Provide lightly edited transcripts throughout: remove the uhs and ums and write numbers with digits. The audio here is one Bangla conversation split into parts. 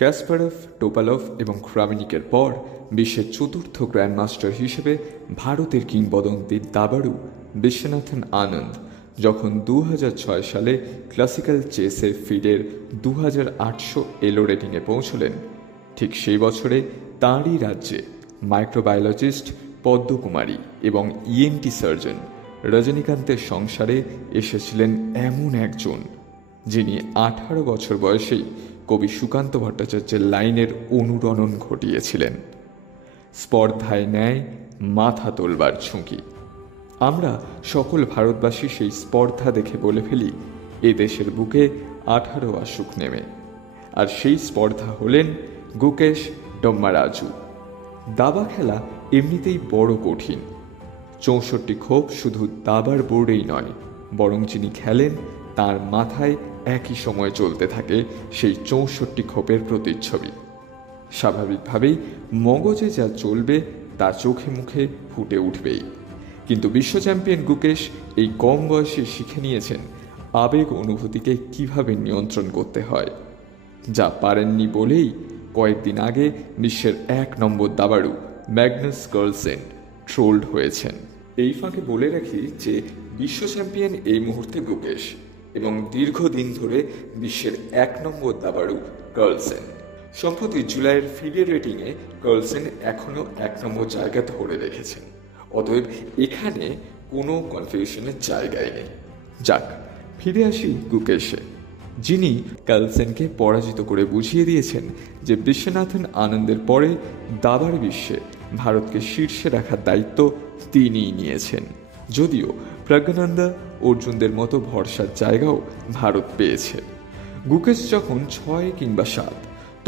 কাসপারভ, টোপালভ এবং ক্রামনিকের পর বিশ্বের চতুর্থ গ্র্যান্ডমাস্টার হিসেবে ভারতের কিংবদন্তির দাবাড়ু বিশ্বনাথন আনন্দ যখন 2006 সালে ক্লাসিক্যাল চেসের ফিডের 2800 এলো রেটিংয়ে পৌঁছলেন, ঠিক সেই বছরে তাঁরই রাজ্যে মাইক্রোবায়োলজিস্ট পদ্মকুমারী এবং ইএনটি সার্জন রজনীকান্তের সংসারে এসেছিলেন এমন একজন যিনি 18 বছর বয়সেই কবি সুকান্ত ভট্টাচার্যের লাইনের অনুরণন ঘটিয়েছিলেন। স্পর্ধায় ন্যায় মাথা তোলবার ঝুঁকি। আমরা সকল ভারতবাসী সেই স্পর্ধা দেখে বলে ফেলি এ দেশের বুকে 18 আসুক নেমে। আর সেই স্পর্ধা হলেন গুকেশ ডম্মারাজু। দাবা খেলা এমনিতেই বড় কঠিন। 64 খোপ শুধু দাবার বোর্ডেই নয়, বরং যিনি খেলেন তার মাথায় একই সময়ে চলতে থাকে সেই 64 খোপের প্রতিচ্ছবি। স্বাভাবিকভাবেই মগজে যা চলবে তা চোখে মুখে ফুটে উঠবেই। কিন্তু বিশ্ব চ্যাম্পিয়ন গুকেশ এই কম বয়সে শিখে নিয়েছেন আবেগ অনুভূতিকে কিভাবে নিয়ন্ত্রণ করতে হয়, যা পারেননি বলেই কয়েকদিন আগে বিশ্বের 1 নম্বর দাবাড়ু ম্যাগনাস কার্লসেন ট্রোলড হয়েছেন। এই ফাঁকে বলে রাখি যে বিশ্ব চ্যাম্পিয়ন এই মুহূর্তে গুকেশ এবং দীর্ঘদিন ধরে বিশ্বের 1 নম্বর দাবাড়ু কার্লসেন। সম্প্রতি জুলাইয়ের ফিডে রেটিংয়ে কার্লসেন এখনও 1 নম্বর জায়গা ধরে রেখেছেন। অতএব এখানে কোনো কনফিউশনের জায়গায় নেই। যাক, ফিরে আসি গুকেশে, যিনি কার্লসেনকে পরাজিত করে বুঝিয়ে দিয়েছেন যে বিশ্বনাথন আনন্দের পরে দাবার বিশ্বে ভারতকে শীর্ষে রাখার দায়িত্ব তিনিই নিয়েছেন। যদিও প্রজ্ঞানন্দা, অর্জুনদের মতো ভরসার জায়গাও ভারত পেয়েছে। গুকেশ যখন 6 কিংবা 7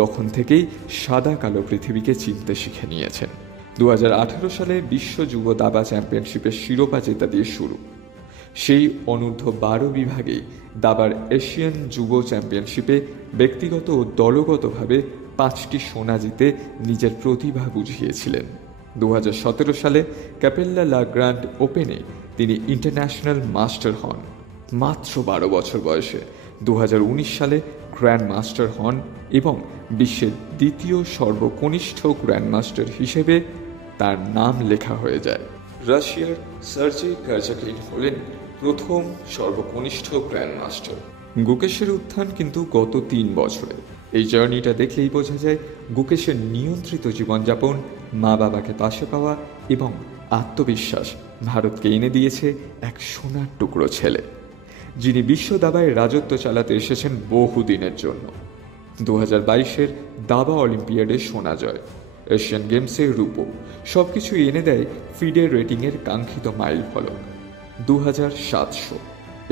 তখন থেকেই সাদা কালো পৃথিবীকে চিনতে শিখে নিয়েছেন। 2018 সালে বিশ্ব যুব দাবা চ্যাম্পিয়নশিপের শিরোপা জেতা দিয়ে শুরু। সেই অনূর্ধ্ব-12 বিভাগেই দাবার এশিয়ান যুব চ্যাম্পিয়নশিপে ব্যক্তিগত ও দলগতভাবে 5টি সোনা জিতে নিজের প্রতিভা বুঝিয়েছিলেন। 2017 সালে ক্যাপেল্লা লা গ্র্যান্ড ওপেনে তিনি ইন্টারন্যাশনাল মাস্টার হন মাত্র 12 বছর বয়সে। 2019 সালে গ্র্যান্ড মাস্টার হন এবং বিশ্বের দ্বিতীয় সর্বকনিষ্ঠ গ্র্যান্ডমাস্টার হিসেবে তার নাম লেখা হয়ে যায়। রাশিয়ার সার্জেই কারজাকিন হলেন প্রথম সর্বকনিষ্ঠ গ্র্যান্ডমাস্টার। গুকেশের উত্থান কিন্তু গত 3 বছরে। এই জার্নিটা দেখলেই বোঝা যায় গুকেশের নিয়ন্ত্রিত জীবনযাপন, মা বাবাকে পাশে পাওয়া এবং আত্মবিশ্বাস ভারতকে এনে দিয়েছে এক সোনার টুকরো ছেলে, যিনি বিশ্ব দাবায় রাজত্ব চালাতে এসেছেন বহুদিনের জন্য। 2022-এর দাবা অলিম্পিয়াডে সোনা জয়, এশিয়ান গেমসের রূপো, সবকিছু এনে দেয় ফিডের রেটিংয়ের কাঙ্ক্ষিত মাইল ফলক 2700।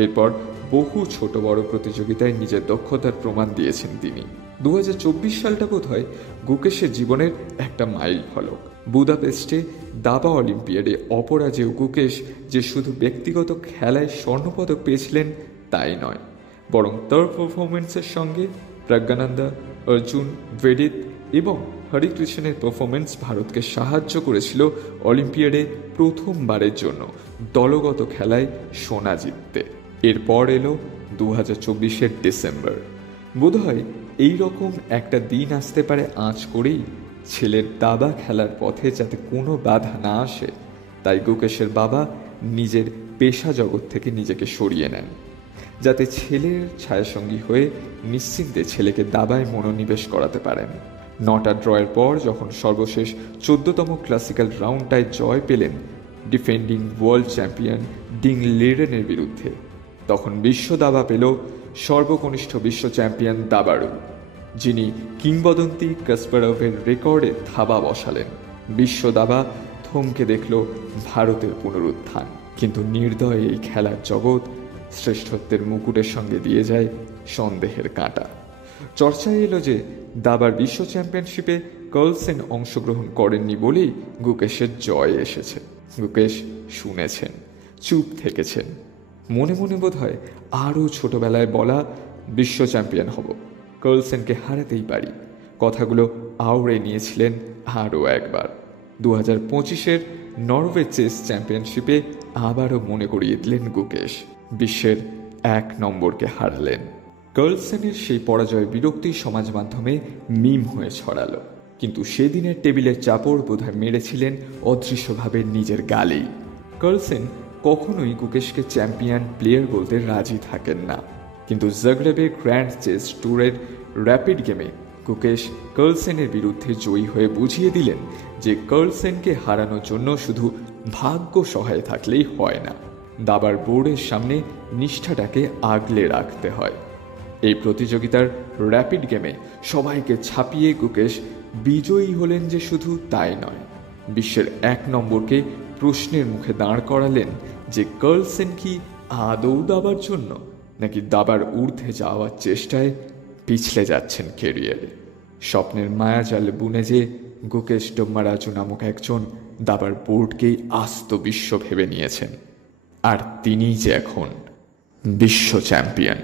এরপর বহু ছোট বড় প্রতিযোগিতায় নিজের দক্ষতার প্রমাণ দিয়েছেন তিনি। 2024 সালটা বোধ হয় গুকেশের জীবনের একটা মাইল ফলক। বুদাপেস্টে দাবা অলিম্পিয়াডে অপরাজেয় গুকেশ যে শুধু ব্যক্তিগত খেলায় স্বর্ণপদক পেয়েছিলেন তাই নয়, বরং তার পারফরমেন্সের সঙ্গে প্রজ্ঞানন্দা, অর্জুন, বেদিত এবং হরিকৃষ্ণের পারফরমেন্স ভারতকে সাহায্য করেছিল অলিম্পিয়াডে প্রথমবারের জন্য দলগত খেলায় সোনা জিততে। এরপর এলো 2024-এর ডিসেম্বর। বোধহয় এইরকম একটা দিন আসতে পারে আঁচ করেই ছেলের দাবা খেলার পথে যাতে কোনো বাধা না আসে, তাই গুকেশের বাবা নিজের পেশা জগৎ থেকে নিজেকে সরিয়ে নেন, যাতে ছেলের ছায়াসঙ্গী হয়ে নিশ্চিন্তে ছেলেকে দাবায় মনোনিবেশ করাতে পারেন। 9টা ড্রয়ের পর যখন সর্বশেষ 14তম ক্লাসিক্যাল রাউন্ডটায় জয় পেলেন ডিফেন্ডিং ওয়ার্ল্ড চ্যাম্পিয়ন ডিং লিডেনের বিরুদ্ধে, তখন বিশ্ব দাবা পেল সর্বকনিষ্ঠ বিশ্ব চ্যাম্পিয়ন দাবাড়ু, যিনি কিংবদন্তি কাসপারভের রেকর্ডে থাবা বসালেন। বিশ্ব দাবা থমকে দেখল ভারতের পুনরুত্থান। কিন্তু নির্দয় এই খেলার জগৎ শ্রেষ্ঠত্বের মুকুটের সঙ্গে দিয়ে যায় সন্দেহের কাঁটা। চর্চায় এলো যে দাবার বিশ্ব চ্যাম্পিয়নশিপে কার্লসেন অংশগ্রহণ করেননি বলেই গুকেশের জয় এসেছে। গুকেশ শুনেছেন, চুপ থেকেছেন। মনে মনে বোধ হয় আরও ছোটবেলায় বলা বিশ্ব চ্যাম্পিয়ন হব, কার্লসেনকে হারাতেই পারি কথাগুলো আওড়ে নিয়েছিলেন আরও একবার। 2025-এর নরওয়ে চেস চ্যাম্পিয়নশিপে আবারও মনে করিয়ে দিলেন গুকেশ, বিশ্বের 1 নম্বরকে হারালেন। কার্লসেনের সেই পরাজয় বিরক্তি সমাজ মাধ্যমে মিম হয়ে ছড়ালো, কিন্তু সেদিনের টেবিলের চাপড় বোধহয় মেরেছিলেন অদৃশ্যভাবে নিজের গালেই। কার্লসেন কখনোই গুকেশকে চ্যাম্পিয়ন প্লেয়ার বলতে রাজি থাকেন না, কিন্তু জাগ্রেবে গ্র্যান্ড চেস ট্যুরের র্যাপিড গেমে গুকেশ কার্লসেনের বিরুদ্ধে জয়ী হয়ে বুঝিয়ে দিলেন যে কার্লসেনকে হারানোর জন্য শুধু ভাগ্য সহায় থাকলেই হয় না, দাবার বোর্ডের সামনে নিষ্ঠাটাকে আগলে রাখতে হয়। এই প্রতিযোগিতার র্যাপিড গেমে সবাইকে ছাপিয়ে গুকেশ বিজয়ী হলেন যে শুধু তাই নয়, বিশ্বের 1 নম্বরকে প্রশ্নের মুখে দাঁড় করালেন যে কার্লসেন কি আদৌ দাবার জন্য নাকি দাবার ঊর্ধ্বে যাওয়ার চেষ্টায় পিছলে যাচ্ছেন ক্যারিয়ারে। স্বপ্নের মায়াজালে বুনে যে গুকেশ ডোম্মারাজু নামক একজন দাবার বোর্ডকেই আস্ত বিশ্ব ভেবে নিয়েছেন, আর তিনিই যে এখন বিশ্ব চ্যাম্পিয়ন।